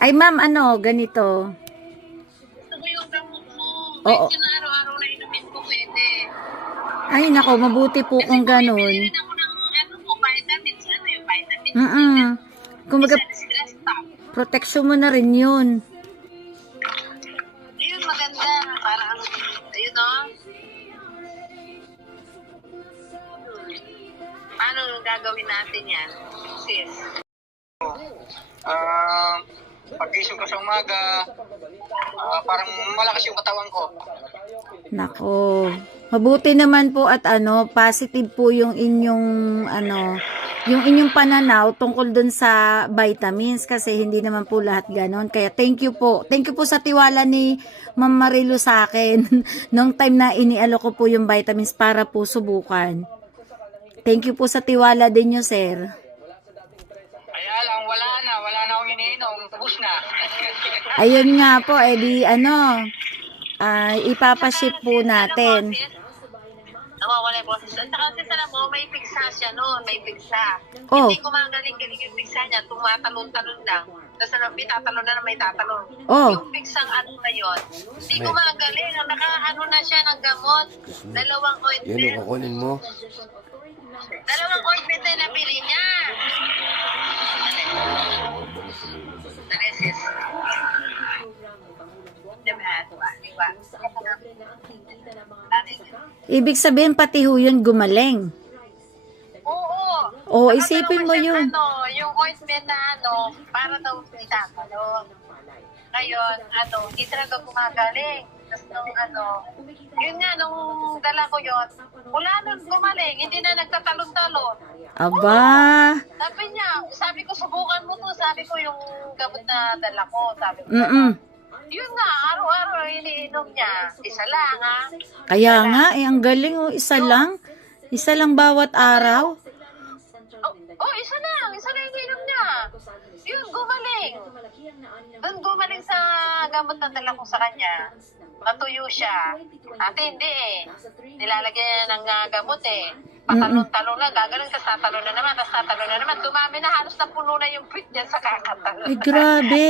Ay ma'am, ano, ganito. Gusto ko yung gamot mo. Oo. Medyo na araw-araw na inumin ko, pwede. Ay nako, mabuti po Kasi kung bumibili ganun. rin ako ng ano mo, vitamins. Ano yung vitamins? Kumbaga, Isa na stress top. protection mo na rin yun. Ayun, maganda. Parang, ayun o. Paano gagawin natin yan, sis? Pag-gising ko sa umaga, parang malakas yung katawan ko. Nako. Mabuti naman po at positive po yung inyong pananaw tungkol dun sa vitamins kasi hindi naman po lahat ganon. Kaya thank you po. Thank you po sa tiwala ni Ma'am Marilu sa akin nung time na inialo ko po yung vitamins para po subukan. Thank you po sa tiwala din nyo, sir. Kaya lang, wala na akong iniinom, ubus na. Ayun nga po, ipapaship po natin. Nawawala yung boses. At saka kasi alam mo, may piksa siya noon, may piksa. Oh. Hindi gumagaling-galing yung piksa niya, tumatalon-talon lang. Tapos may tatalon na may tatalon. Oh. Yung piksang ano na yun, hindi gumagaling. Naka-ano na siya ng gamot. Dalawang Yan o, ointment. kukunin mo. Dalawang ointment na napili niya. Dali, sis. Ibig sabihin pati ho yun gumaling. Oo. Oo, Saka isipin mo dalawa yun. siyang, yung ointment na para daw pinakalo. Ngayon, hindi talaga gumagaling. Tapos yun nga, nung dala ko yun, wala nang gumaling, hindi na nagtatalon-talon. Aba. Sabi ko, subukan mo to. Sabi ko, yung gamot na dala ko, sabi ko. Yun nga, araw-araw iniinom niya. Isa lang, ha? Kaya nga, ang galing oh, isa lang. Isa lang bawat araw. Isa lang iniinom niya. Yun, gumaling. Doon gumaling sa gamot na dala ko sa kanya. Natuyo siya. Ate, hindi eh. Nilalagyan niya ng gamot eh. Patalon-talon na. Gagaling ka sa talon na naman. Tapos tatalon na naman. Dumami na. Halos na puno na yung pit niya sa kakatalon. Ay, grabe.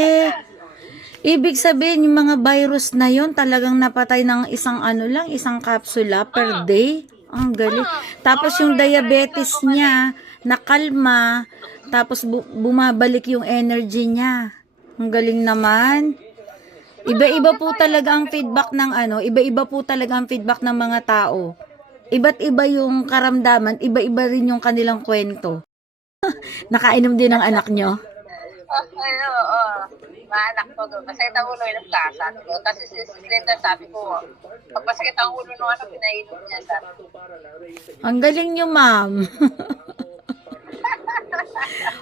Ibig sabihin, yung mga virus na yon talagang napatay ng isang kapsula per day. Ang galing. Tapos yung diabetes niya, nakalma. Tapos bumabalik yung energy niya. Ang galing naman. Iba-iba po talaga ang feedback ng iba-iba po talaga ang feedback ng mga tao. Iba't iba yung karamdaman, iba-iba rin yung kanilang kwento. Nakainom din ng anak nyo? Oo. Maanak ko doon. Masakit ang ulo ng kasa. Kasi si Linda sabi ko, pag masakit ang ulo ng pinainom niya sa. Ang galing nyo, ma'am.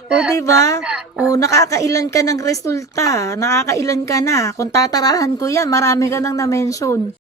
O, diba? O, nakakailan ka ng resulta. Nakakailan ka na. Kung tatarahan ko yan, marami ka nang na-mention.